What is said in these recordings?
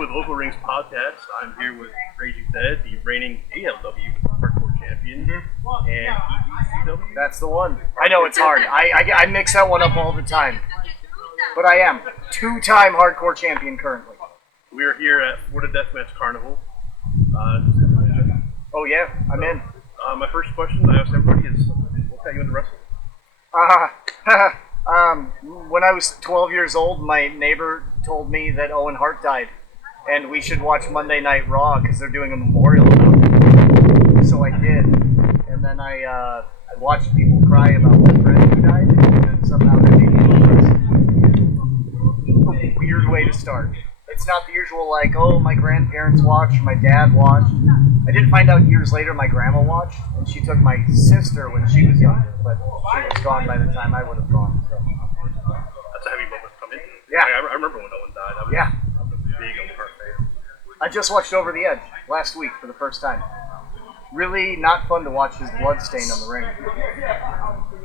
with Local Rings Podcast. I'm here with Raging Dead, the reigning ALW hardcore champion, and EGCW. That's the one. I know it's hard. I mix that one up all the time. But I am. Two-time hardcore champion currently. We are here at For the Deathmatch Carnival. Oh yeah, I'm in. My first question I ask everybody is, what got you into wrestling? When I was 12 years old, my neighbor told me that Owen Hart died, and we should watch Monday Night Raw because they're doing a memorial about him. So I did, and then I watched people cry about their friend who died, and then somehow that made me depressed. A weird way to start. It's not the usual like, oh, my grandparents watched, my dad watched. I did find out years later my grandma watched, and she took my sister when she was younger, but she was gone by the time I would have gone. So. That's a heavy moment to come into. Yeah. I remember when Owen died. I was a big Owen Hart fan. I just watched Over the Edge last week for the first time. Really not fun to watch his blood stain on the ring.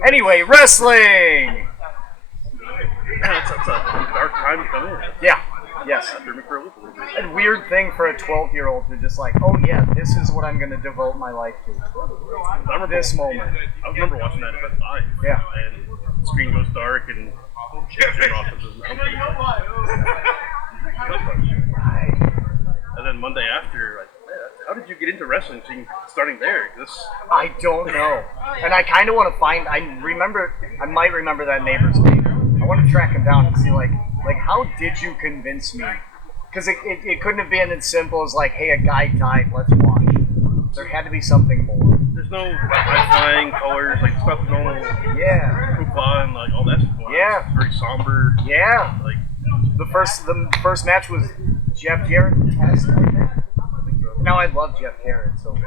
Anyway, wrestling! That's a dark time to come in. Yeah. Yes. A weird thing for a 12-year-old to just like, oh yeah, this is what I'm going to devote my life to. This moment. I remember watching that event live. Yeah. And the screen goes dark and and then Monday after, like, how did you get into wrestling starting there? I don't know. And I kind of want to find, I might remember that neighbor's name. I want to track him down and see like how did you convince me? Because it couldn't have been as simple as like, hey, a guy died, let's watch. There had to be something more. There's no high-flying colors, like stuff normal. Yeah. Hoopla and like all that stuff. Yeah. It's very somber. Yeah. Like the first match was Jeff Jarrett and Test, I think. Now I love Jeff Jarrett so much.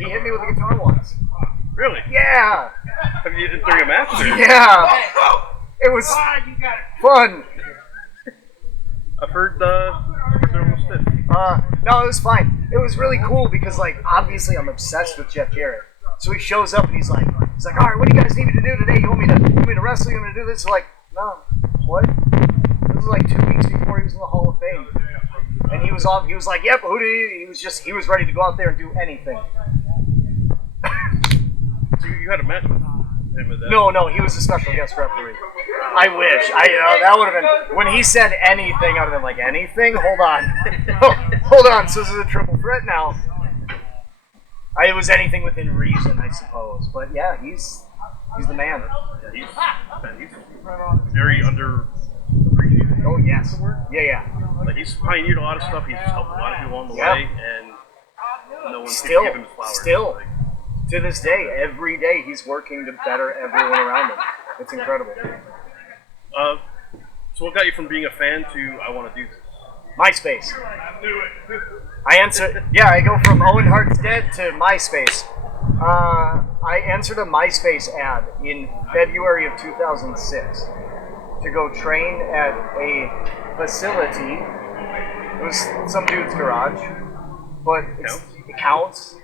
He hit me with a guitar once. Really? Yeah. Have you during a match? Or? Yeah. It was fun. I've heard they're almost stiff. No, it was fine. It was really cool because, like, obviously I'm obsessed with Jeff Jarrett. So he shows up and he's like, all right, what do you guys need me to do today? You want me to wrestle? You want me to do this? Like, no. What? This was like 2 weeks before he was in the Hall of Fame. And he was like, yep, he was ready to go out there and do anything. So you had a match with him at that? No, he was a special guest referee. I wish. That would have been, when he said anything, I would have been like, anything? Hold on. Hold on, so this is a triple threat now. It was anything within reason, I suppose. But yeah, he's the man. Yeah, he's very underappreciated. Oh, yes. Yeah. Like, he's pioneered a lot of stuff. He's helped a lot of people along the way, and no one can give him his flowers. Still. To this day, every day he's working to better everyone around him. It's incredible. So what got you from being a fan to I want to do this? MySpace. I go from Owen Hart's dead to MySpace. I answered a MySpace ad in February of 2006 to go train at a facility. It was some dude's garage, but it counts.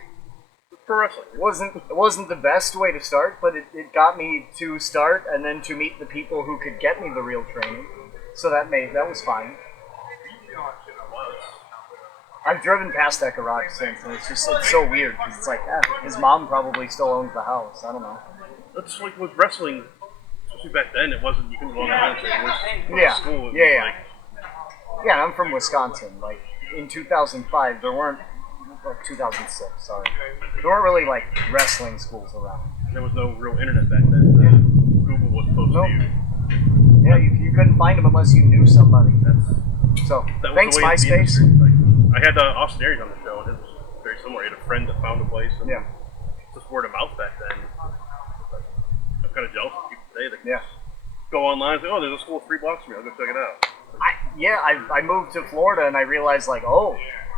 Pro wrestling. It wasn't the best way to start, but it got me to start and then to meet the people who could get me the real training. So that was fine. I've driven past that garage since, and it's so weird because it's like, his mom probably still owns the house. I don't know. That's like with wrestling, especially back then. It wasn't you couldn't go online and yeah. School. Yeah. Yeah, I'm from Wisconsin. Like in 2005, there weren't. 2006, sorry. There weren't really like wrestling schools around. There was no real internet back then. Google was close to you. Yeah, you couldn't find them unless you knew somebody. Thanks MySpace. I had Austin Aries on the show, and it was very similar. He had a friend that found a place, and just word of mouth back then. I'm kind of jealous of people today that go online and say, oh, there's a school 3 blocks from me, I'll go check it out. I moved to Florida, and I realized, like, oh,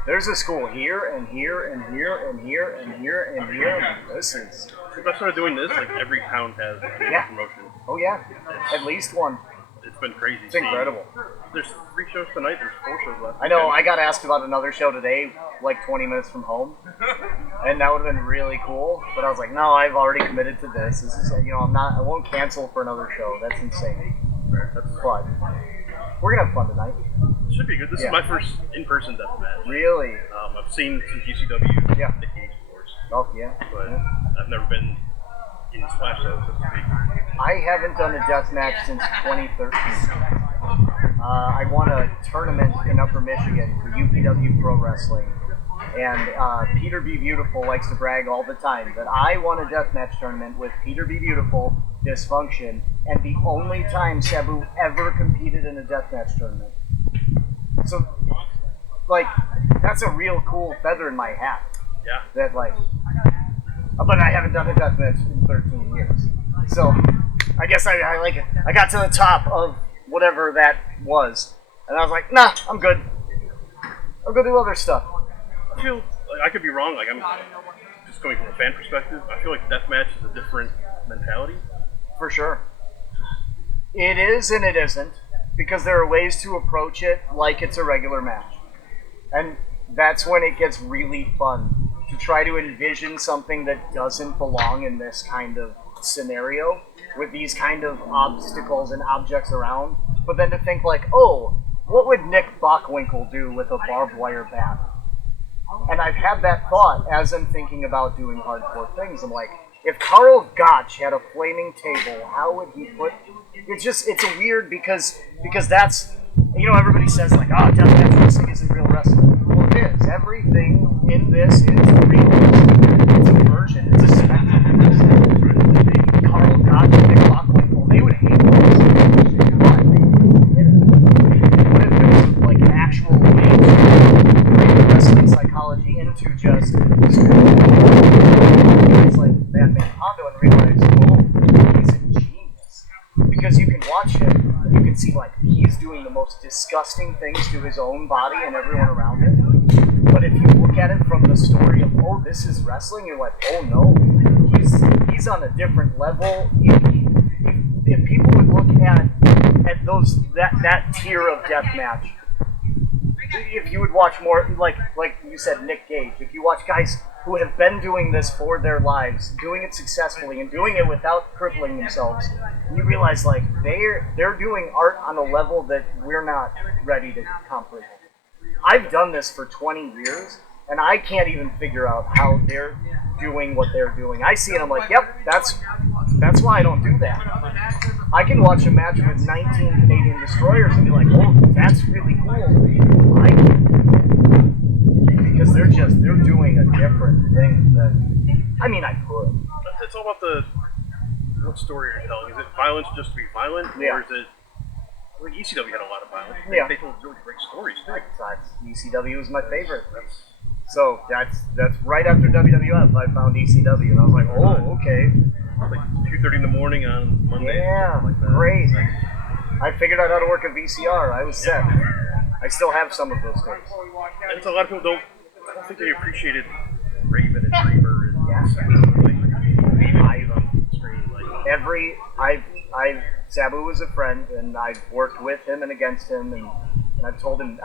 there's a school here, and here, and here, and here, and here, and here. This is... If I started doing this, like, every town has a promotion. Oh, yeah. At least one. It's been crazy. It's incredible. There's 3 shows tonight, there's 4 shows left. I know, I got asked about another show today, like 20 minutes from home. And that would have been really cool. But I was like, no, I've already committed to this. This is, I won't cancel for another show. That's insane. That's fun. We're gonna have fun tonight. Should be good. This is my first in-person death match. Really? I've seen some GCW, Yeah. Nick Gage, of course. Oh yeah. But I've never been in Splash Zone, so to speak. I haven't done a death match since 2013. I won a tournament in Upper Michigan for UPW Pro Wrestling. And Peter B. Beautiful likes to brag all the time that I won a deathmatch tournament with Peter B. Beautiful, Dysfunction, and the only time Sabu ever competed in a deathmatch tournament. So, like, that's a real cool feather in my hat. Yeah. That, like, but I haven't done a deathmatch in 13 years. So, I guess I like it. I got to the top of whatever that was, and I was like, nah, I'm good. I'll go do other stuff. I feel like I could be wrong. Like I'm just coming from a fan perspective. I feel like deathmatch is a different mentality. For sure. It is and it isn't, because there are ways to approach it like it's a regular match. And that's when it gets really fun, to try to envision something that doesn't belong in this kind of scenario, with these kind of obstacles and objects around, but then to think like, oh, what would Nick Bockwinkel do with a barbed wire bat? And I've had that thought as I'm thinking about doing hardcore things. I'm like, if Karl Gotch had a flaming table, how would he put... It's weird because that's... You know, everybody says like, oh, deathmatch wrestling isn't real wrestling. Well, it is. Everything in this is real wrestling. It's a version. It's a spectrum. Karl Gotch and Nick Bockwinkel, they would hate this. But what if there was like an actual way to bring wrestling psychology into just guys like Batman Hondo and realize, oh, he's a genius. Because you can watch him and you can see like he's doing the most disgusting things to his own body and everyone around him. But if you look at it from the story of, oh, this is wrestling, you're like, oh no, he's on a different level. If people would look at that tier of deathmatch, if you would watch more, like you said, Nick Gage, if you watch guys who have been doing this for their lives, doing it successfully, and doing it without crippling themselves, you realize like they're doing art on a level that we're not ready to comprehend. I've done this for 20 years, and I can't even figure out how they're doing what they're doing. I see it, I'm like, yep, that's why I don't do that. I can watch a match with 19 Canadian destroyers and be like, oh, that's really cool. I can't. Because they're doing a different thing than, I mean, I could. It's all about what story you're telling. Is it violence just to be violent? Yeah. Or is it, like ECW had a lot of violence. Yeah. They told really great stories too. ECW is my favorite. So that's right after WWF, I found ECW, and I was like, oh, okay. Like 2:30 in the morning on Monday. Yeah, like that. great. I figured out how to work a VCR. I was set. I still have some of those things. And so a lot of people I don't think they appreciated Raven and Dreamer and Sabu was a friend, and I've worked with him and against him, and I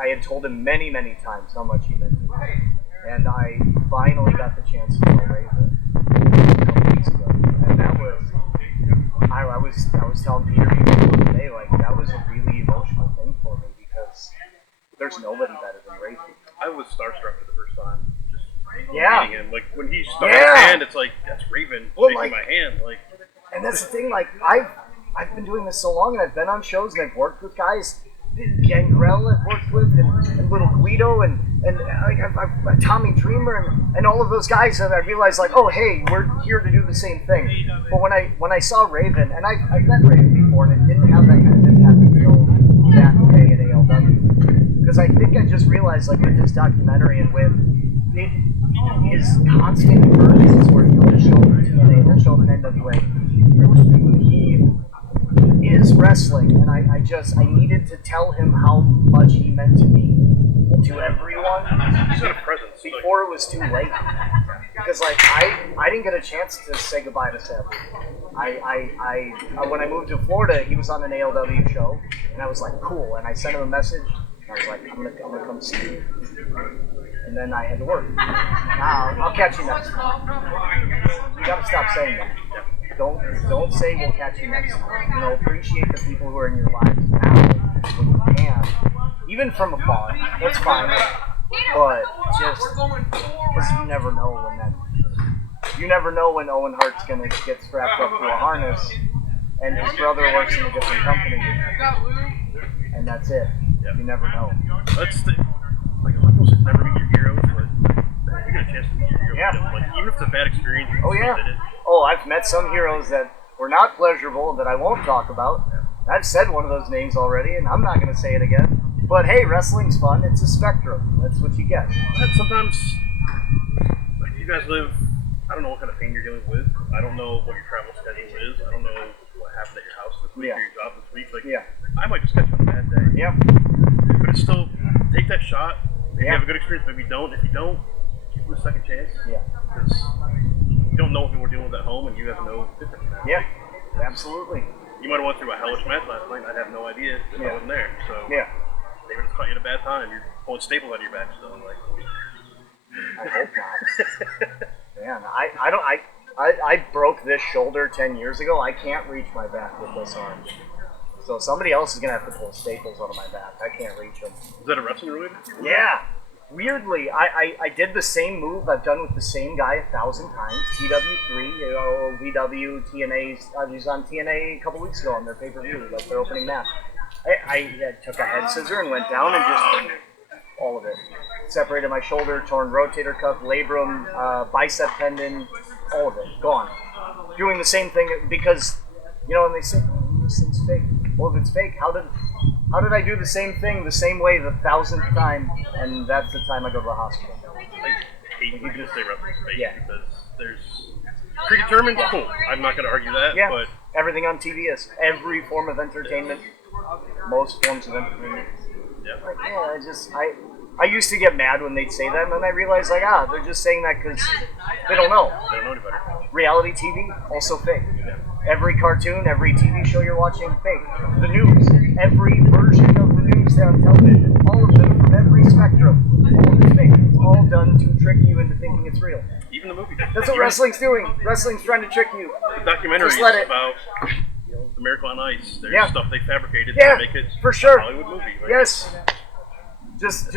had told him many, many times how much he meant to me. And I finally got the chance to tell Raven a couple weeks ago, and that was, I was telling Peter the other day, like, that was a really emotional thing for me, because there's nobody better than Raven. I was starstruck for the first time, just Yeah. meeting him. Like, when he stuck his hand, it's like, that's Raven shaking like, my hand. Like, and that's the thing, like, I've been doing this so long, and I've been on shows, and I've worked with guys, Gangrel I've worked with, and Little Guido, and like I've Tommy Dreamer, and all of those guys, and I realized, like, oh, hey, we're here to do the same thing. But when I saw Raven, and I've met Raven before, and it didn't have that kind of impact until that day at ALW. Because I think I just realized, like, with this documentary and with his constant emergence, where he'll just show up in TNA, he'll show up in NWA, he is wrestling, and I needed to tell him how much he meant to me and to everyone. he's got a presence. Before it was too late. Because, like, I didn't get a chance to say goodbye to Sabu. When I moved to Florida, he was on an ALW show, and I was like, cool, and I sent him a message, and I was like, I'm gonna come see you. And then I had to work. I'll catch you next time. You gotta stop saying that. don't say we'll catch you next time. You know, appreciate the people who are in your lives now when you can, even from afar. That's fine, but just because you never know when Owen Hart's gonna get strapped up to a harness, and his brother works in a different company, and that's it. Yeah. You never know. That's the like a lot of people say never meet your heroes, but you get a chance to meet your heroes. Yeah. Like even if it's a bad experience. Oh yeah. Oh, I've met some heroes that were not pleasurable that I won't talk about. I've said one of those names already, and I'm not going to say it again. But hey, wrestling's fun. It's a spectrum. That's what you get. Sometimes, like you guys live, I don't know what kind of pain you're dealing with. I don't know what your travel schedule is. I don't know what happened at your house this week or your job this week. Like, I might just catch on a bad day. Yeah. But it's still, take that shot. Maybe have a good experience, maybe don't. If you don't, give them a second chance. Yeah. Because you don't know what people are dealing with at home, and you have no difference. Yeah, absolutely. You might have went through a hellish match last night, and I'd have no idea if I wasn't there. So maybe it's caught you at a bad time. You're pulling staples out of your back still. Like, I hope not. Man, I broke this shoulder 10 years ago. I can't reach my back with this arm. So somebody else is going to have to pull staples out of my back. I can't reach them. Is that a wrestling related? Yeah. Weirdly, I did the same move I've done with the same guy 1,000 times. TW3, VW, TNA. I was on TNA a couple weeks ago on their pay-per-view, like their opening match. I took a head scissor and went down and just all of it. Separated my shoulder, torn rotator cuff, labrum, bicep tendon, all of it, gone. Doing the same thing because, you know, when they say, this thing's fake. Well, if it's fake, how did I do the same thing the same way the 1,000th time, and that's the time I go to the hospital? I hate when you say wrestling's fake because there's predetermined. Cool. I'm not going to argue that. Yeah. But everything on TV is every form of entertainment, most forms of entertainment. Yeah. Like, I used to get mad when they'd say that, and then I realized, like, they're just saying that because they don't know. They don't know any better. Reality TV, also fake. Yeah. Every cartoon, every TV show you're watching, fake. The news, every version of the news on television, all of them from every spectrum, all of it's fake. It's all done to trick you into thinking it's real. Even the movie. That's what wrestling's doing. Wrestling's trying to trick you. The documentary is about the Miracle on Ice. There's stuff they fabricated to make it for sure. a Hollywood movie. Right? Yes. Just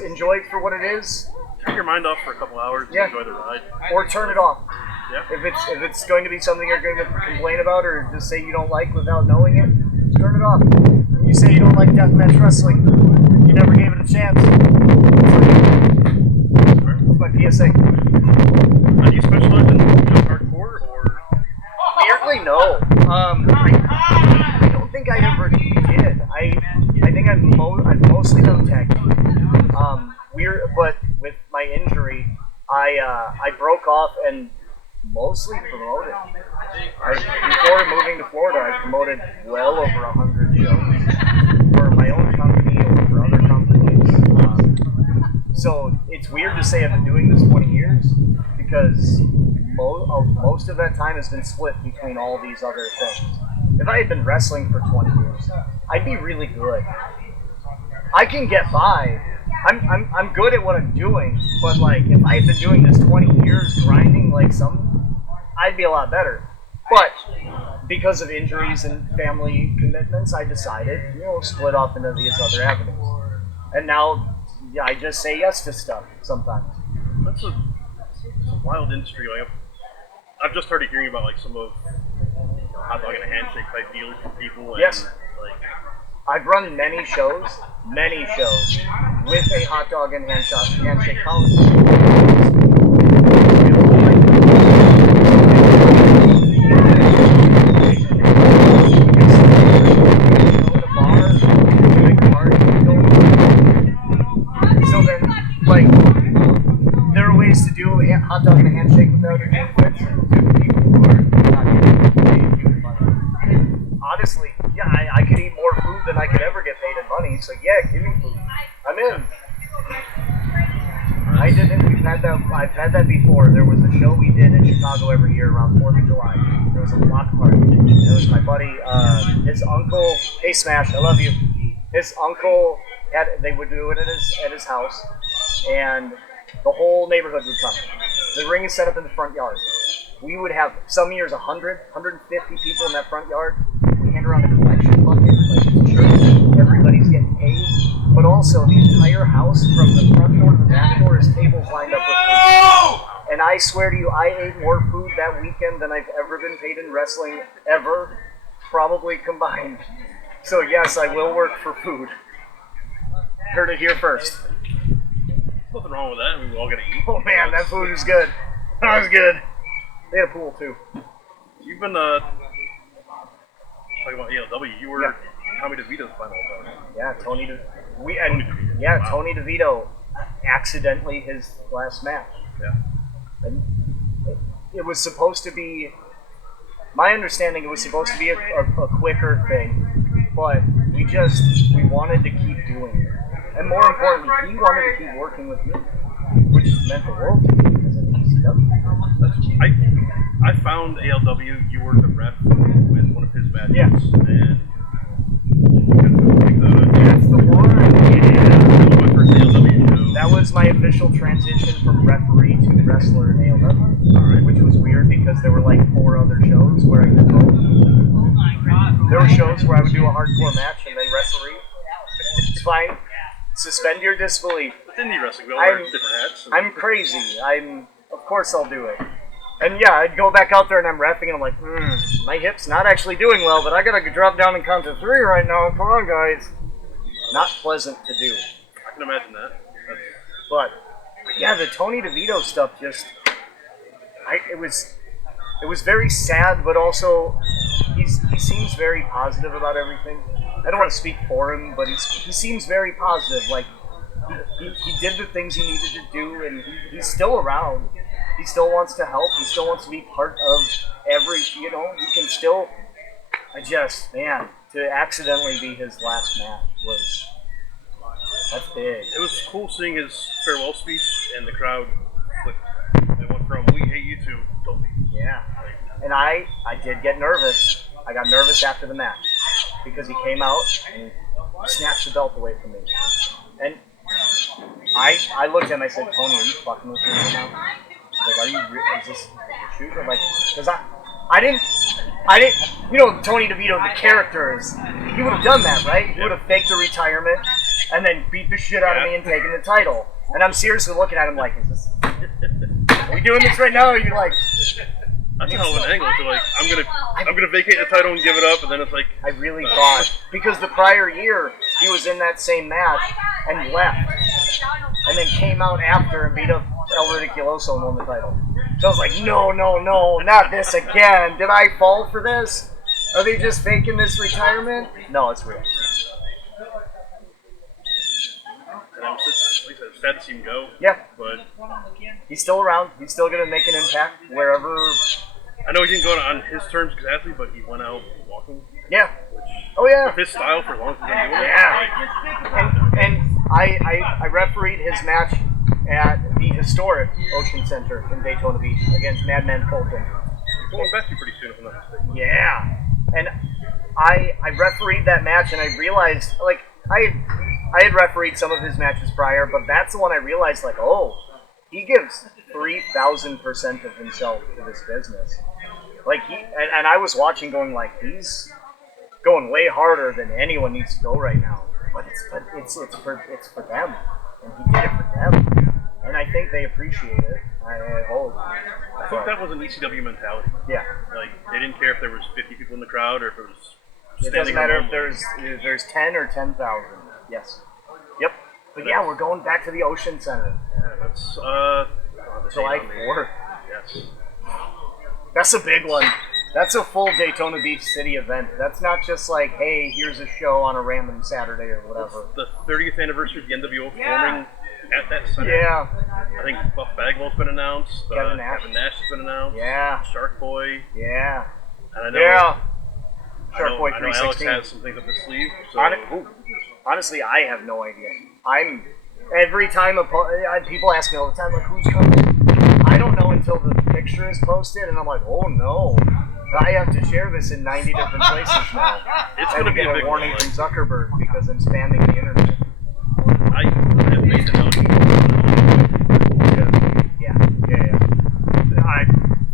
enjoy it for what it is. Turn your mind off for a couple hours and enjoy the ride. Or turn it off. Yeah. If it's going to be something you're going to complain about or just say you don't like without knowing it, just turn it off. When you say you don't like deathmatch wrestling, you never gave it a chance. That's my PSA. Do you specialize in just hardcore or? Weirdly, no. I don't think I ever did. I think I've mostly done tag team. But with my injury, I broke off and mostly promoted. Before moving to Florida, I promoted well over 100 shows for my own company or for other companies. So it's weird to say I've been doing this 20 years because most of that time has been split between all these other things. If I had been wrestling for 20 years, I'd be really good. I can get by. I'm good at what I'm doing, but like if I had been doing this 20 years grinding like I'd be a lot better. But because of injuries and family commitments, I decided, split off into these other avenues. And now, I just say yes to stuff sometimes. That's a wild industry. Like I've just started hearing about like some of hot dog and a handshake type deals for people. And, yes. Like, I've run many shows with a hot dog and handshake policy. So then, like, there are ways to do a hot dog and a handshake without a benefit to people who are not getting paid you money. Honestly, I could eat more food than I could ever get paid in money, so give me food. I'm in. I did it. I've had that before. There was a show we did in Chicago every year around 4th of July. There was a block party. It was my buddy, his uncle. Hey Smash, I love you. His uncle they would do it at his house, and the whole neighborhood would come. The ring is set up in the front yard. we would have some years 100, 150 people in that front yard. We hand around a collection bucket, like it's church. Everybody's getting paid. But also, the entire house, from the front door to the back door, is tables lined up with food. And I swear to you, I ate more food that weekend than I've ever been paid in wrestling, ever, probably combined. So yes, I will work for food. Heard it here first. Nothing wrong with that. I mean, we all gotta eat. Oh man, that food is good. That was good. They had a pool too. You've been talking about ALW. You were Tommy DeVito's final opponent. Yeah, Tony Wow. DeVito, accidentally his last match. Yeah. And it was supposed to be, my understanding, it was supposed to be a quicker thing, but we wanted to keep doing it. And more importantly, he wanted to keep working with me, which meant the world to me as an ECW. I found ALW, you were the ref with one of his matches. Yeah. And that's the one. Yeah. My first ALW show. That was my official transition from referee to wrestler in ALW. Alright. Which was weird because there were like 4 other shows where I did both. Oh my god. There were shows where I would do a hardcore match and then referee. It's fine. Suspend your disbelief. It's indie wrestling. We all wear different hats. I'm crazy. Of course I'll do it. And yeah, I'd go back out there and I'm reffing and I'm like, my hip's not actually doing well, but I gotta drop down and count to 3 right now. Come on, guys. Not pleasant to do. I can imagine that. But yeah, the Tony DeVito stuff just, it was very sad, but also he seems very positive about everything. I don't want to speak for him, but he seems very positive. Like he did the things he needed to do, and he's still around. He still wants to help. He still wants to be part of every. He can still. Man, to accidentally be his last match that's big. It was cool seeing his farewell speech and the crowd flipped. It went from "we hate you" to "don't leave." Yeah, and I did get nervous. I got nervous after the match because he came out and snatched the belt away from me. And I looked at him and I said, Tony, are you fucking with me right now? He's like, is this a shoot? I'm like, because I didn't, Tony DeVito, the character is, he would have done that, right? He would have faked a retirement and then beat the shit out of me and taken the title. And I'm seriously looking at him like, are we doing this right now? Or are you like, that's a hell of an angle to like, I'm gonna vacate the title and give it up, and then it's like, I really thought, because the prior year he was in that same match and left, and then came out after and beat up El Ridiculoso and won the title. So I was like, no, not this again. Did I fall for this? Are they just faking this retirement? No, it's real. and it's sad to see him go. Yeah, But he's still around. He's still gonna make an impact wherever. I know he didn't go on his terms exactly, but he went out walking. Yeah. Oh yeah. With his style for as long as he's been doing it. Yeah. And I refereed his match at the historic Ocean Center in Daytona Beach against Madman Fulton. He's going back to pretty soon, if I'm not mistaken. Yeah. And I refereed that match and I realized, like, I had refereed some of his matches prior, but that's the one I realized, like, oh, he gives 3,000% of himself to this business. Like, and I was watching going, like, he's going way harder than anyone needs to go right now. But it's for them. And he did it for them. And I think they appreciate it. I hope. I think that was an ECW mentality. Yeah. Like, they didn't care if there was 50 people in the crowd or if it was It doesn't matter if there's 10 or 10,000. Yes. Yep. But yeah, we're going back to the Ocean Center. Yeah, that's July 4th. Yes. That's a big one. That's a full Daytona Beach City event. That's not just like, hey, here's a show on a random Saturday or whatever. The 30th anniversary of the NWO forming at that center. Yeah. I think Buff Bagwell's been announced. Kevin Nash. Kevin Nash has been announced. Yeah. Shark Boy. Yeah. And I know, Yeah. Shark Boy I know Alex 316. has some things up his sleeve. So Honestly, I have no idea. Every time people ask me all the time, like, who's coming? I don't know until the picture is posted, and I'm like, oh no. I have to share this in 90 different places now. It's going to be get a big warning one. from Zuckerberg because I'm spamming the internet. I have faith in Alex. Yeah.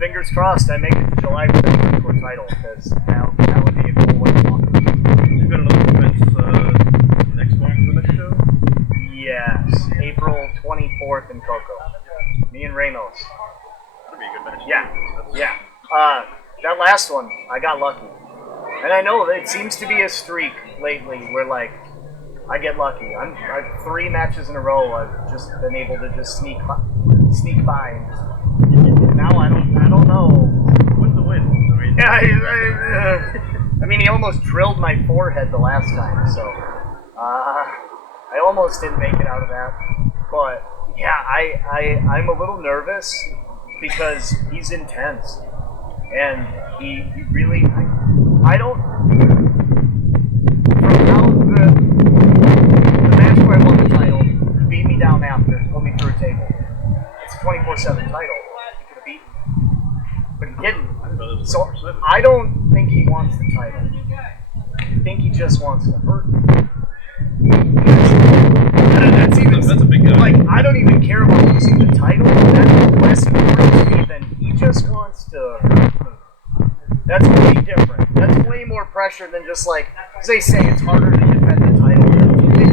Fingers crossed I make it to July for the hardcore title, because that would be a cool one to walk. You've got another defense next month for the next show? Yes, April 24th in Coco. Me and Ramos. That'd be a good match. Yeah. That last one, I got lucky. And I know that it seems to be a streak lately where, like, I get lucky. I've 3 matches in a row I've just been able to just sneak by. And now I don't know. What's the win? I mean, he almost drilled my forehead the last time, so I almost didn't make it out of that. But yeah, I'm a little nervous because he's intense, and he really I don't. From how the match where I won the title, he beat me down after, put me through a table. It's a 24/7 title. He could have beaten me, but he didn't. So I don't think he wants the title. I think he just wants to hurt me. That's a big guy. Like, I don't even care about losing the title. That's less important to me than he just wants to hurt me. That's way different. That's way more pressure than just like, as they say, it's harder to defend the title than to win.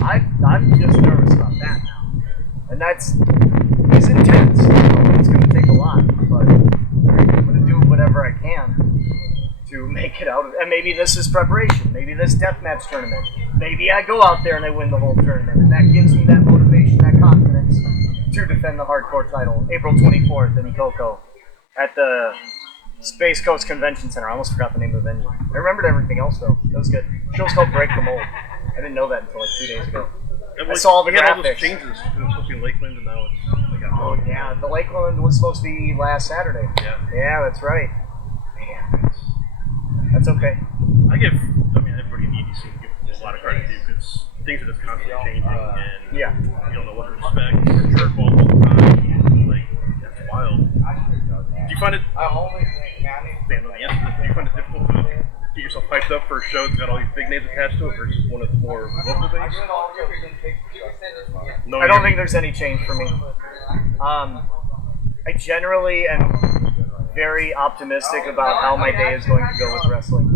I'm just nervous about that now. And he's intense. It's going to take a lot, but I'm going to do whatever I can to make it out of it. And maybe this is preparation. Maybe this deathmatch tournament. Maybe I go out there and I win the whole tournament. And that gives me that motivation, that confidence to defend the hardcore title. April 24th in Coco at the Space Coast Convention Center. I almost forgot the name of the venue. I remembered everything else, though. It was good. The show's called Break the Mold. I didn't know that until like 2 days ago. I saw all the graphics. All those changes. It was supposed to be in Lakeland, and now it's oh, yeah. The Lakeland was supposed to be last Saturday. Yeah, that's right. Man, that's okay. Everybody in EDC gives a lot of credit to you because things are just constantly changing, and you don't know what to expect. You're curveballs all the time. Like, that's wild. Do you find it? Do you find it difficult to get yourself hyped up for a show that's got all these big names attached to it versus one that's more local based? No, I don't think there's any change for me. I generally am very optimistic about how my day is going to go with wrestling.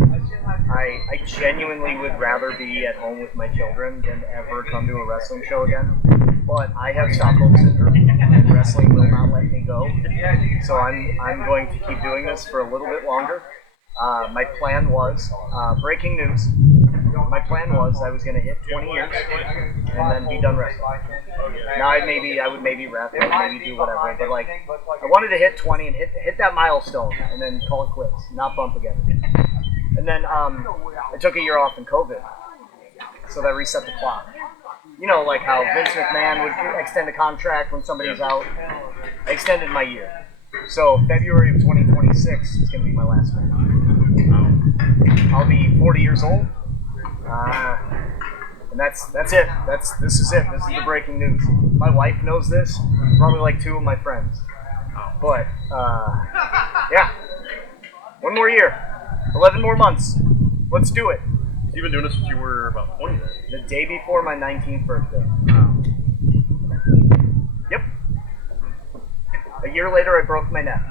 I genuinely would rather be at home with my children than ever come to a wrestling show again. But I have Stockholm Syndrome, and wrestling will not let me go. So I'm going to keep doing this for a little bit longer. My plan was, breaking news, my plan was I was going to hit 20 years and then be done wrestling. Now I would maybe wrap it, maybe do whatever, but like, I wanted to hit 20 and hit that milestone and then call it quits, not bump again. And then I took a year off in COVID, so that reset the clock. You know, like how Vince McMahon would extend a contract when somebody's out. I extended my year. So February of 2026 is going to be my last match. I'll be 40 years old. And that's it. This is it. This is the breaking news. My wife knows this. Probably like 2 of my friends. But, yeah. 1 more year. 11 more months. Let's do it. You've been doing this since you were about 20 then? The day before my 19th birthday. Yep. A year later, I broke my neck.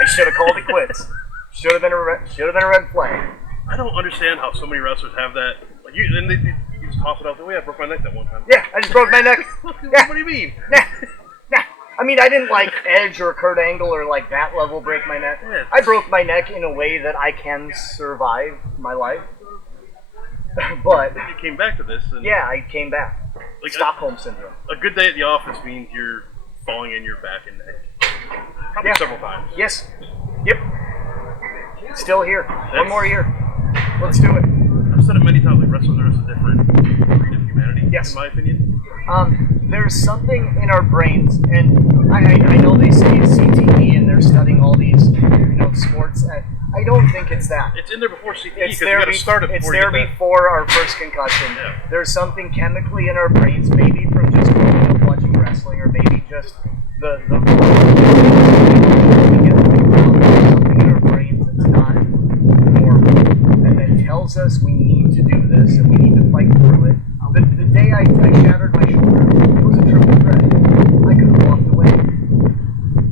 I should have called it quits. Should have been a red flag. I don't understand how so many wrestlers have that. Like you just toss it out there. Yeah, I broke my neck that one time. Yeah, I just broke my neck. Yeah. What do you mean? Nah. I mean, I didn't like Edge or Kurt Angle or like that level break my neck. Yeah. I broke my neck in a way that I can survive my life. But you came back to this. And yeah, I came back. Like Stockholm Syndrome. A good day at the office means you're falling in your back and neck. Probably several times. Yes. Yep. Still here. 1 more year. Let's do it. I've said it many times, like wrestlers are just a different breed of humanity, in my opinion. There's something in our brains, and I know they say it's CTE and they're studying all these, sports. I don't think it's that. It's in there before CTE because you got to start it before It's there before our first concussion. Yeah. There's something chemically in our brains, maybe from just growing up watching wrestling, or maybe just the something in our brains that's not normal, and that tells us we need to do this and we need to fight through it. The day I shattered my shoulder, it was a triple threat. I could have walked away,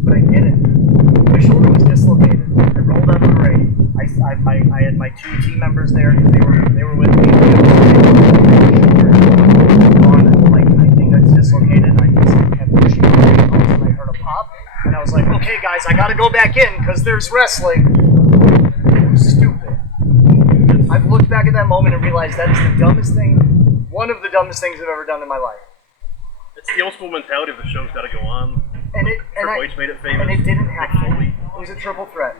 but I had my 2 team members there because they were with me. Like I think that's dislocated. I just kept pushing on and I heard a pop, and I was like, okay guys, I gotta go back in because there's wrestling. It was stupid. I've looked back at that moment and realized that is the dumbest thing, one of the dumbest things I've ever done in my life. It's the old school mentality of the show's got to go on. And it Triple H made it famous. And it didn't have to. It was a triple threat.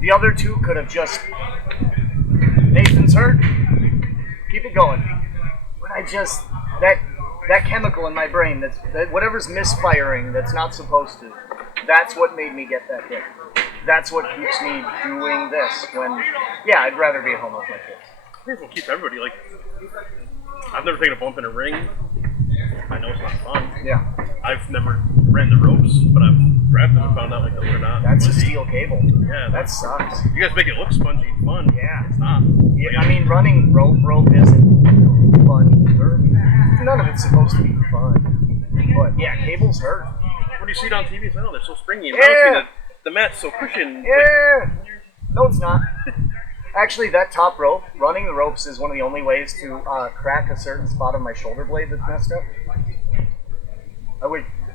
The other 2 could have just Nathan's hurt. Keep it going. But I just that chemical in my brain that whatever's misfiring that's not supposed to. That's what made me get that hit. That's what keeps me doing this. When I'd rather be at home with my kids. I think what keeps everybody like. I've never taken a bump in a ring. I know it's not fun. Yeah. I've never ran the ropes, but I've grabbed them and found out like those are not. That's a steel cable. Yeah. That sucks. You guys make it look spongy and fun. Yeah. It's not. Yeah, I mean, running rope isn't fun either. None of it's supposed to be fun. But yeah, cables hurt. When you see it on TV, it's, oh, they're so springy. And Yeah. the mat's so cushioned. Yeah. No, it's not. Actually, that top rope, running the ropes is one of the only ways to crack a certain spot of my shoulder blade that's messed up.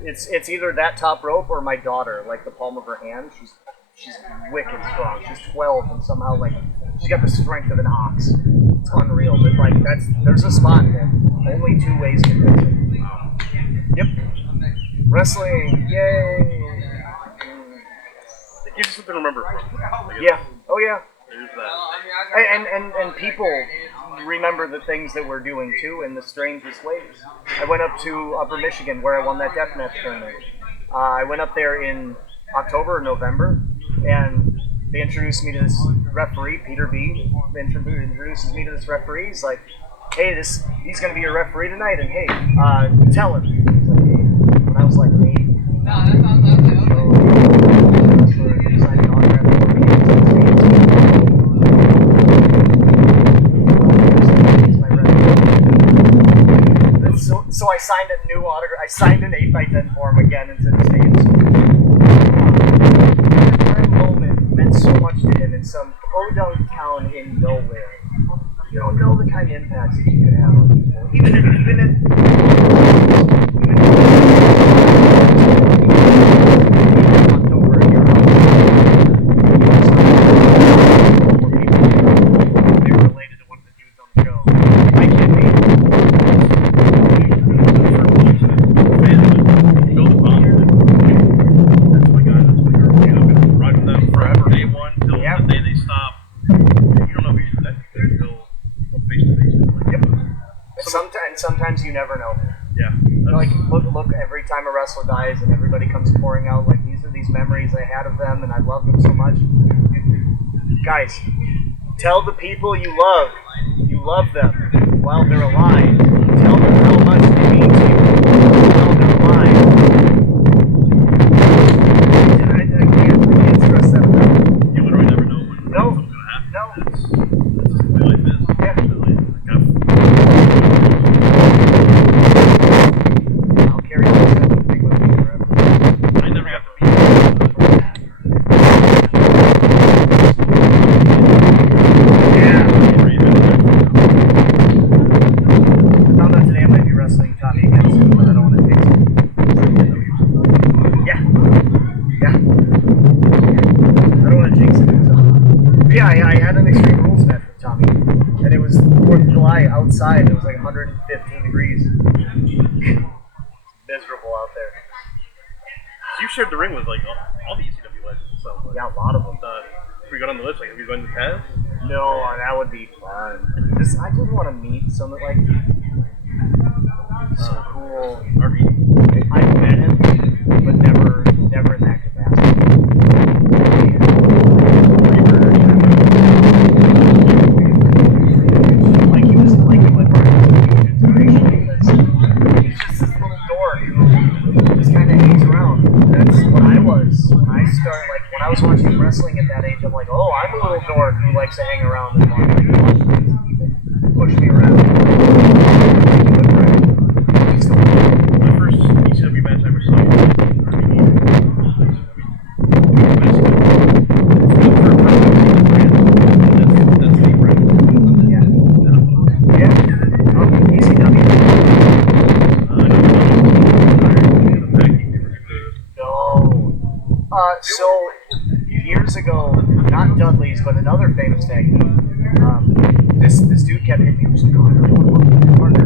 It's either that top rope or my daughter, like the palm of her hand. She's wicked strong. She's 12 and somehow like she's got the strength of an ox. It's unreal. But like there's a spot that only 2 ways to fix it. Yep. Wrestling, yay! It gives you something to remember. Yeah. Oh yeah. There's that. And people remember the things that we're doing too in the strangest ways. I went up to Upper Michigan where I won that deathmatch tournament. I went up there in October or November, and they introduced me to this referee, Peter B. Introduces me to this referee. He's like, "Hey, he's going to be your referee tonight, and hey, tell him." When I was like 8. No, that's not So I signed a new autograph. I signed an 8x10 form again and said, "Stay in That moment meant so much to him in some podunk town in nowhere. You don't know the kind of impacts that you can have on people. Even if October in your house, they were related to one of the dudes on the show. I can't be. Sometimes you never know. Yeah. Like look every time a wrestler dies and everybody comes pouring out like these are these memories I had of them and I love them so much. Guys, tell the people you love them while they're alive. Tell them how much they mean to you while they're alive. I can't stress that enough. You literally never know when No. something's gonna happen. No. That's the way life is. Yeah. I'll carry this thing with me forever. I never got to meet Yeah. I found out today I might be wrestling Tommy again soon, but I don't want to take it. Yeah. Yeah. I don't want to jinx it. So. Yeah, I had an Extreme Rules match with Tommy, and it was 4th of July outside. It was like 115 degrees. Miserable out there. You shared the ring with like all the ECW legends. So like, Yeah, a lot of them. if we got on the list, like have you been to Taz? No, that would be fun. I just want to meet someone like so cool. RV. I've met him, but never in that capacity. Like he was like he went for his huge inspiration because he's just this little dork who just kind of hangs around. That's what I was when I started. Like when I was watching wrestling at that age, I'm like, oh, I'm a little dork who likes to hang around and watch things and people push me around. My first ECW match I ever saw was famous tag team. This dude kept hitting me. He was like, "Oh, I really want to work with your partner.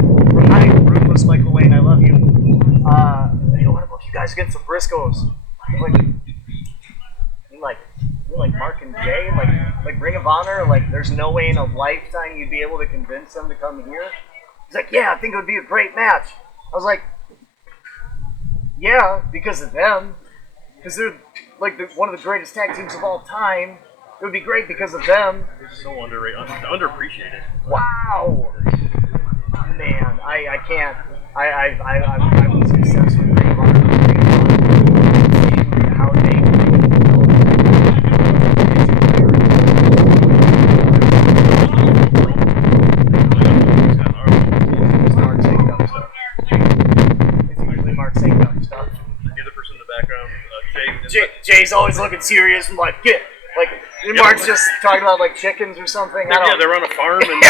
Hi, Ruthless Michael Wayne, I love you. What about you guys get some Briscoes?" I'm like, you like Mark and Jay, like Ring of Honor, like there's no way in a lifetime you'd be able to convince them to come here. He's like, "Yeah, I think it would be a great match." I was like, "Yeah, because of them, because they're like one of the greatest tag teams of all time. It would be great because of them." It's so underrated, underappreciated. Wow, man, I can't. I was obsessed with Ring of Honor. Seeing how they Jay's always looking serious and like, Mark's just talking about like chickens or something. Yeah, they're on a farm and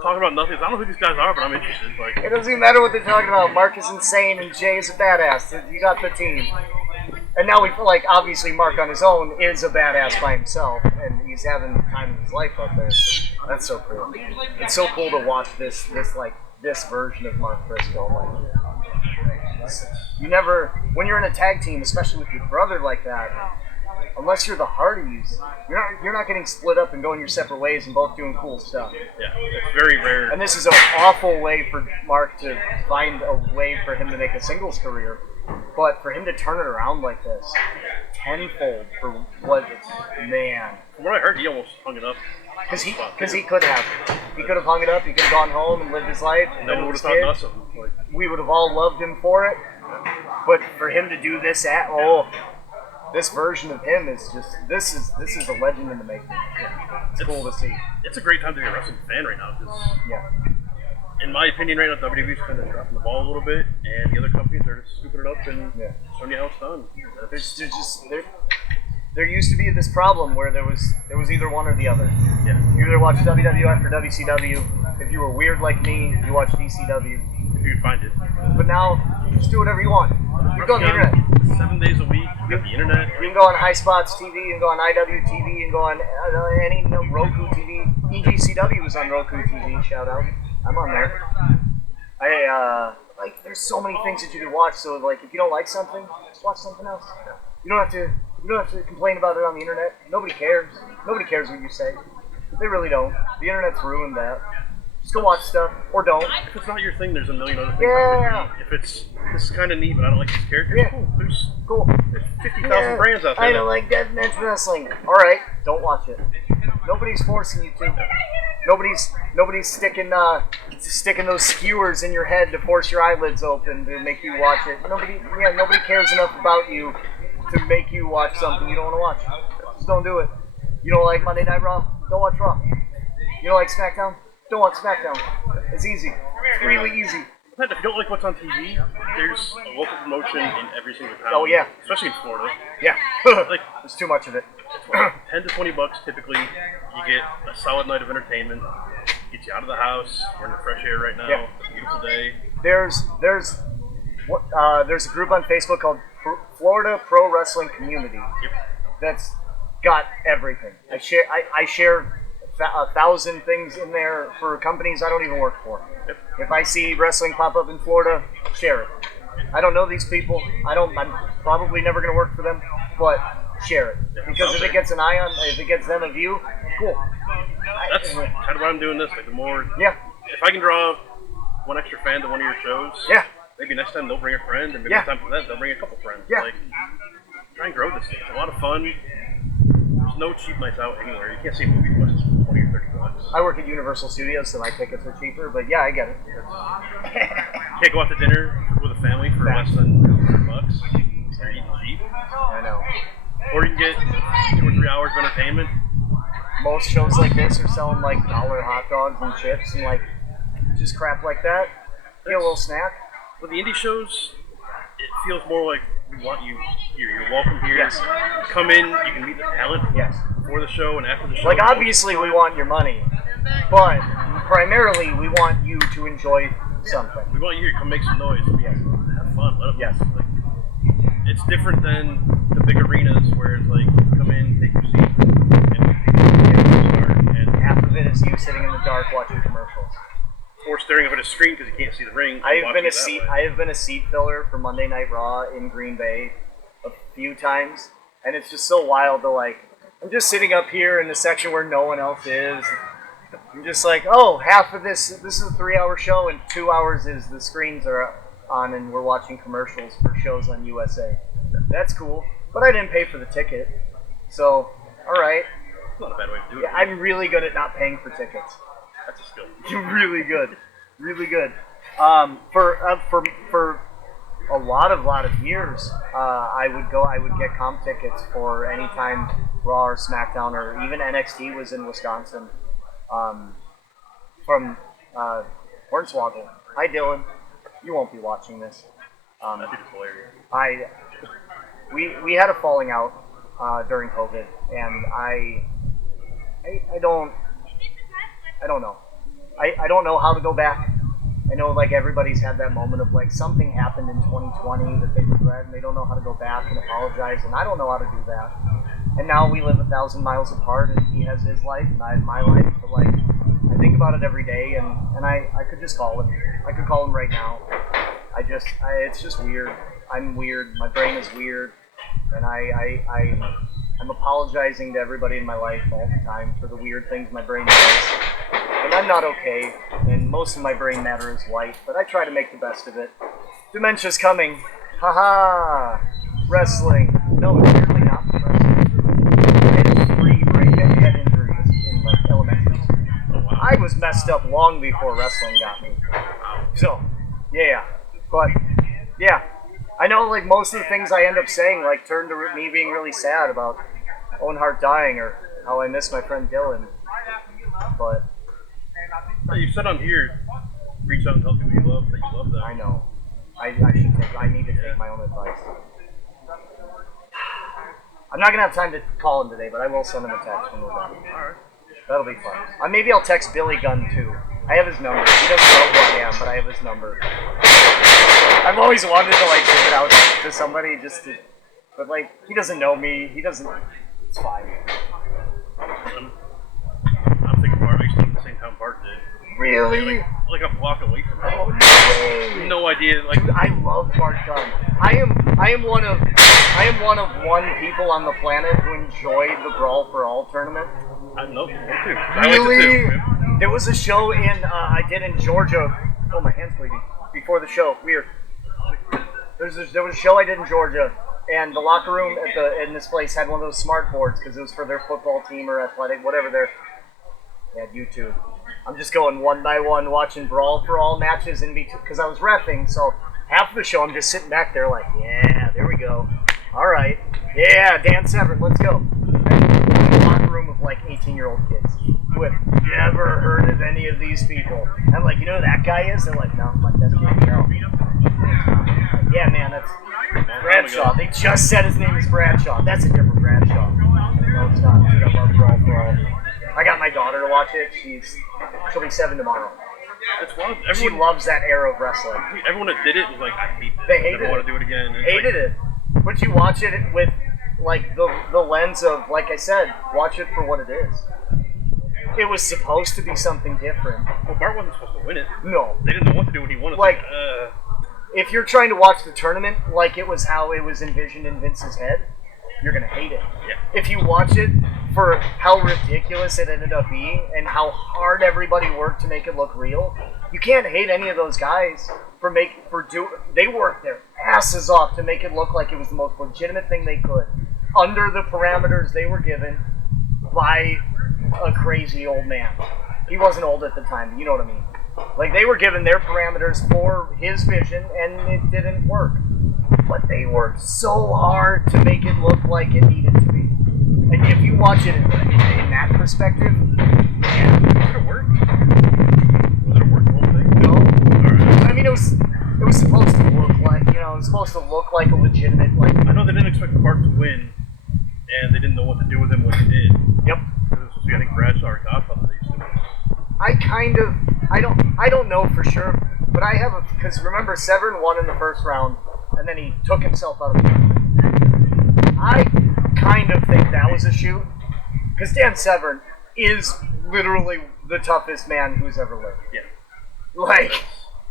talking about nothing. I don't know who these guys are, but I'm interested. Like, it doesn't even matter what they're talking about. Mark is insane and Jay is a badass. You got the team. And now we feel like obviously Mark on his own is a badass by himself, and he's having the time of his life up there. That's so cool. It's so cool to watch this version of Mark Briscoe. Like, you never, when you're in a tag team, especially with your brother like that, unless you're the Hardys, you're not getting split up and going your separate ways and both doing cool stuff. Yeah, it's very rare. And this is an awful way for Mark to find a way for him to make a singles career, but for him to turn it around like this, tenfold for what, man. From what I heard, he almost hung it up. Because he could have. He could have hung it up, he could have gone home and lived his life. And no one would have thought nothing of him. Like, we would have all loved him for it. But for him to do this this version of him is just, this is a legend in the making. It's cool to see. It's a great time to be a wrestling fan right now. Cause in my opinion, right now, WWE's kind of dropping the ball a little bit, and the other companies are just scooping it up and showing you how it's done. There used to be this problem where there was either one or the other. Yeah. You either watch WWF or WCW. If you were weird like me, you watch DCW. If you could find it. But now, just do whatever you want. You go on the internet. 7 days a week, you got the internet. You can go on High Spots TV, you can go on IWTV, you can go on any Roku TV. EGCW was on Roku TV, shout out. I'm on there. There's so many things that you can watch, so like, if you don't like something, just watch something else. You don't have to complain about it on the internet. Nobody cares. Nobody cares what you say. They really don't. The internet's ruined that. Just go watch stuff, or don't. If it's not your thing, there's a million other things. Yeah. If this is kind of neat, but I don't like this character, cool. There's 50,000 brands out there. I don't like deathmatch wrestling. All right, don't watch it. Nobody's forcing you to. Nobody's sticking those skewers in your head to force your eyelids open to make you watch it. Nobody cares enough about you to make you watch something you don't want to watch. Just don't do it. You don't like Monday Night Raw? Don't watch Raw. You don't like SmackDown? Don't watch SmackDown. It's easy. It's really easy. If you don't like what's on TV, there's a local promotion in every single town. Oh yeah. Especially in Florida. Yeah. Like, there's too much of it. 10 to 20 bucks typically. You get a solid night of entertainment. Gets you out of the house. We're in the fresh air right now. Yeah. It's a beautiful day. There's a group on Facebook called Florida Pro Wrestling Community. Yep. That's got everything. I share 1,000 things in there for companies I don't even work for. Yep. If I see wrestling pop up in Florida, share it. I don't know these people. I'm probably never going to work for them, but share it. Because if it gets an eye on, if it gets them a view, cool. That's kind of why I'm doing this. Like, the more, if I can draw one extra fan to one of your shows, maybe next time they'll bring a friend, and maybe next time for that they'll bring a couple friends. Yeah. Like, try and grow this thing. It's a lot of fun. There's no cheap nights out anywhere. You can't see a movie for less than 20 or 30 bucks. I work at Universal Studios, so my tickets are cheaper, but yeah, I get it. Can't go out to dinner with a family for less than 100 bucks. You're eating cheap. I know. Or you can get 2 or 3 hours of entertainment. Most shows like this are selling like $1 hot dogs and chips and like just crap like that. Get a little snack. With the indie shows, it feels more like we want you here. You're welcome here. Yes. You come in, you can meet the talent before the show and after the show. Like, obviously we want your money, but primarily we want you to enjoy something. We want you here to come make some noise. Yes. Have fun. Let them. Yes. Like, it's different than the big arenas where it's like, come in, take your seat, and start. is you sitting in the dark watching commercials. Or staring up at a screen because you can't see the ring. I have been a seat filler for Monday Night Raw in Green Bay a few times, and it's just so wild to like. I'm just sitting up here in the section where no one else is. I'm just like, oh, half of this is a 3-hour show, and 2 hours is the screens are on, and we're watching commercials for shows on USA. That's cool, but I didn't pay for the ticket, so all right. It's not a bad way to do it. Yeah, I'm really good at not paying for tickets. That's a skill. Really good, really good. For a lot of years, I would get comp tickets for any time Raw or SmackDown or even NXT was in Wisconsin. From Hornswoggle. Hi, Dylan. You won't be watching this. I think it's hilarious. We had a falling out during COVID, and I don't know. I don't know how to go back. I know like everybody's had that moment of like something happened in 2020 that they regret and they don't know how to go back and apologize, and I don't know how to do that. And now we live 1,000 miles apart, and he has his life and I have my life, but like I think about it every day, and I could just call him. I could call him right now. It's just weird. I'm weird. My brain is weird, and I'm apologizing to everybody in my life all the time for the weird things my brain does. And I'm not okay, and most of my brain matter is white, but I try to make the best of it. Dementia's coming. Haha! Wrestling. No, it's weirdly not for wrestling. I had 3 head injuries in like elementary school. Oh, wow. I was messed up long before wrestling got me. So, yeah. But, yeah. I know like most of the things I end up saying like turn to me being really sad about Owen Hart dying or how I miss my friend Dylan. But You said on here, reach out and tell people you love that you love them. I know. I need to take my own advice. I'm not gonna have time to call him today, but I will send him a text when we're done. Alright. That'll be fun. Maybe I'll text Billy Gunn too. I have his number. He doesn't know who I am, but I have his number. I've always wanted to like give it out to somebody just to, but like he doesn't know me. He doesn't. It's fine. I'm thinking Bart. I used to live in the same town Bart did. Really? Like a block away from Oh him. no way! No idea. Like Dude, I love Bart Gunn. I am one of one people on the planet who enjoyed the Brawl for All tournament. I know. Me too. I Really? liked it too. Yeah. There was a show I did in Georgia. Oh, my hand's bleeding. Before the show, weird. There was a show I did in Georgia, and the locker room in this place had one of those smart boards because it was for their football team or athletic, whatever. They had YouTube. I'm just going one by one watching Brawl for All matches in between because I was reffing. So half of the show I'm just sitting back there like, yeah, there we go. All right, yeah, Dan Severn, let's go. And a locker room of like 18-year-old kids who have never heard of any of these people. I'm like, you know who that guy is? They're like, no. I'm like, that's JBL. Yeah, man, that's Bradshaw. They just said his name is Bradshaw. That's a different Bradshaw. No, it's not. Dude, I love Brawl for All. I got my daughter to watch it. She'll be 7 tomorrow. It's wild. She loves that era of wrestling. Everyone that did it was like, I hate this. They I hated never want to do it again. And Hated it. But you watch it with like the lens of, like I said, watch it for what it is. It was supposed to be something different. Well, Bart wasn't supposed to win it. No. They didn't know what to do when he won it. Like, if you're trying to watch the tournament like it was how it was envisioned in Vince's head, you're going to hate it. Yeah. If you watch it for how ridiculous it ended up being and how hard everybody worked to make it look real, you can't hate any of those guys they worked their asses off to make it look like it was the most legitimate thing they could under the parameters they were given by a crazy old man. He wasn't old at the time, but you know what I mean. Like, they were given their parameters for his vision, and it didn't work. But they worked so hard to make it look like it needed to be. And if you watch it in that perspective, man, did it work? Was it a work the whole thing? no. Alright. I mean, it was supposed to look like, it was supposed to look like a legitimate, like, I know they didn't expect Bart to win, and they didn't know what to do with him when he did. yep. Because it was supposed to be, I think, Bradshaw or Godfather they used to do. I don't know for sure, but I have because remember, Severn won in the first round, and then he took himself out of the tournament. I kind of think that was a shoot, because Dan Severn is literally the toughest man who's ever lived. Yeah. Like,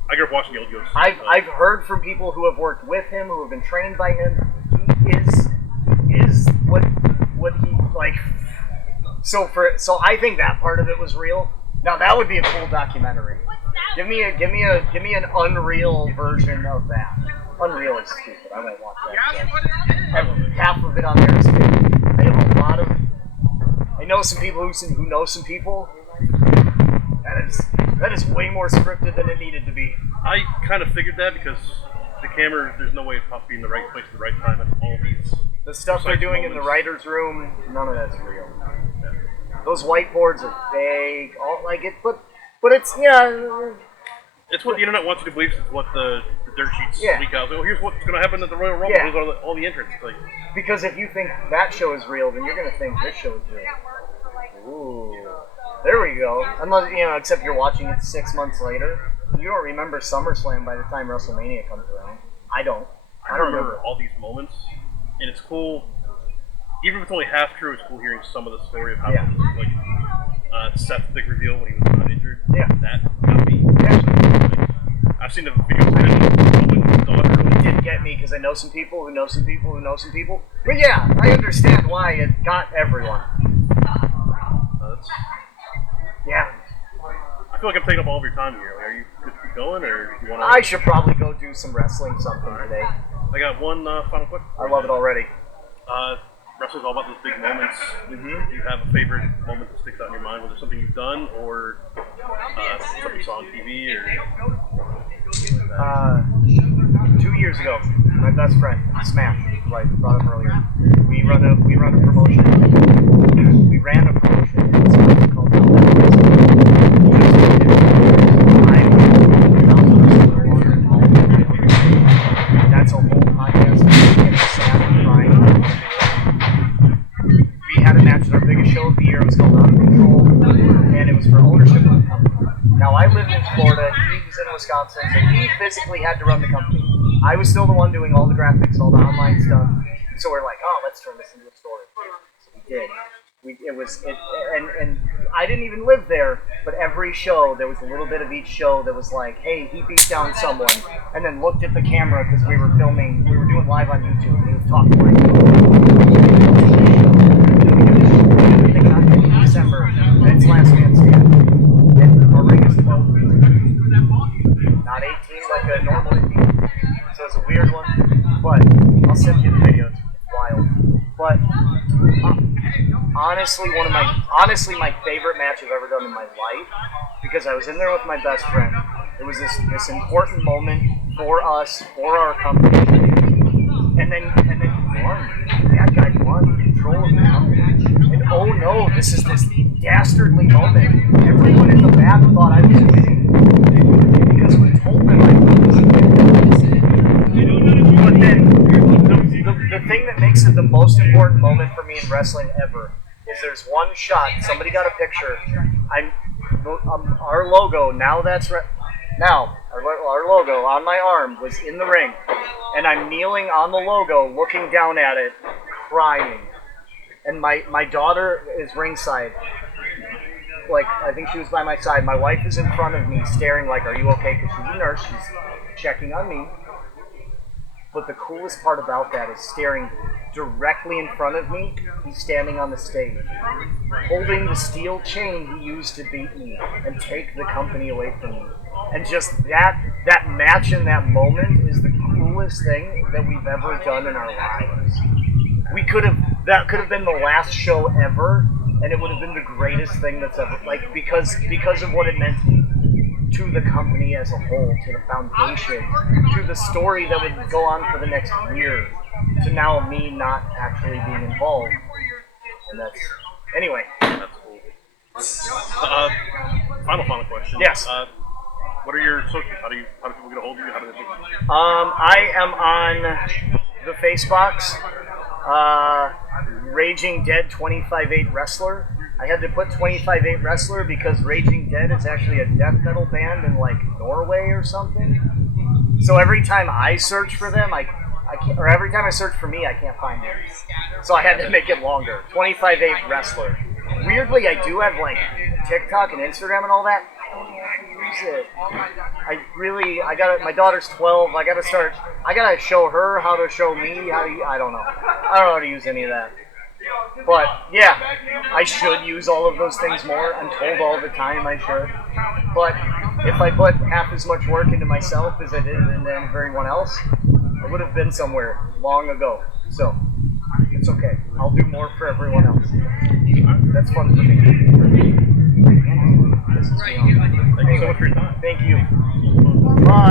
I grew up watching the old UFC. I've heard from people who have worked with him, who have been trained by him. He is what he like. So I think that part of it was real. Now that would be a cool documentary. Give me an Unreal version of that. Unreal is stupid. I won't watch that. Half of it on there is fake. I have a lot of. I know some people who know some people. That is way more scripted than it needed to be. I kind of figured that because the camera, there's no way of being in the right place at the right time at all these. The stuff they're doing in the writer's room, none of that's real. Those whiteboards are fake. All like it, but it's It's what the internet wants you to believe. It's what the dirt sheets leak out. So here's what's going to happen at the Royal Rumble. Yeah. Here's all the entrants. Like, because if you think that show is real, then you're going to think this show is real. Ooh, there we go. Unless except you're watching it 6 months later. You don't remember SummerSlam by the time WrestleMania comes around. I don't. I don't remember all these moments, and it's cool. Even if it's only half true, it's cool hearing some of the story of how, like, Seth's big reveal when he was not injured. Yeah. That got me. Yeah. I've seen the videos of him with his daughter. It did get me because I know some people who know some people who know some people. But yeah, I understand why it got everyone. Yeah. I feel like I'm taking up all of your time here. Like, are you good to keep going, or you want to? I should probably go do some wrestling something today. I got one final question. I love it already. Wrestling's all about those big moments. Mm-hmm. Do you have a favorite moment that sticks out in your mind? Was it something you've done, or something you saw on TV, or? 2 years ago, my best friend, Smash, who I brought up earlier, we ran a promotion. We ran a promotion in Scotland called ALW. That's a whole podcast. We had a match at our biggest show of the year. It was called Out of Control, and it was for ownership of the company. Now, I lived in Florida, he was in Wisconsin, so he physically had to run the company. I was still the one doing all the graphics, all the online stuff. So we're like, oh, let's turn this into a story. So we did. And I didn't even live there, but every show, there was a little bit of each show that was like, hey, he beat down someone, and then looked at the camera because we were doing live on YouTube, and he was talking like, in December, and it's Last Man Stand. And our ring is 12 feet. Not 18 like a normal indie. So it's a weird one, but I'll send you the video. It's wild. But honestly, my favorite match I've ever done in my life, because I was in there with my best friend. It was this important moment for us, for our company, and then he won. That guy won control of the company. And oh no, this is this dastardly moment. Everyone in the back thought I was winning because we told them I was winning. But then the thing that makes it the most important moment for me in wrestling ever is there's one shot. Somebody got a picture. Our logo now. Our logo on my arm was in the ring, and I'm kneeling on the logo, looking down at it, crying. And my daughter is ringside. Like, I think she was by my side. My wife is in front of me, staring like, "Are you okay?" Because she's a nurse. She's checking on me. But the coolest part about that is staring directly in front of me. He's standing on the stage, holding the steel chain he used to beat me and take the company away from me. And just that match in that moment is the coolest thing that we've ever done in our lives. That could have been the last show ever, and it would have been the greatest thing that's ever, like, because of what it meant to the company as a whole, to the foundation, to the story that would go on for the next year, to now me not actually being involved. And that's, anyway. That's cool. Final question. Yes. What are your socials? How do people get a hold of you? How do they book you? I am on the Facebooks, Raging Dead 25-8 Wrestler. I had to put 25-8 Wrestler because Raging Dead is actually a death metal band in like Norway or something. So every time I search for them, I can't, or every time I search for me, I can't find them. So I had to make it longer. 25-8 Wrestler. weirdly, I do have like TikTok and Instagram and all that. I don't use it. I got my daughter's 12. I gotta show her how to show me how to. I don't know how to use any of that. But yeah, I should use all of those things more. I'm told all the time I should. But if I put half as much work into myself as I did into everyone else, I would have been somewhere long ago. So it's okay. I'll do more for everyone else. That's fun for me. This is Thank you so much for your time. Thank you. Bye.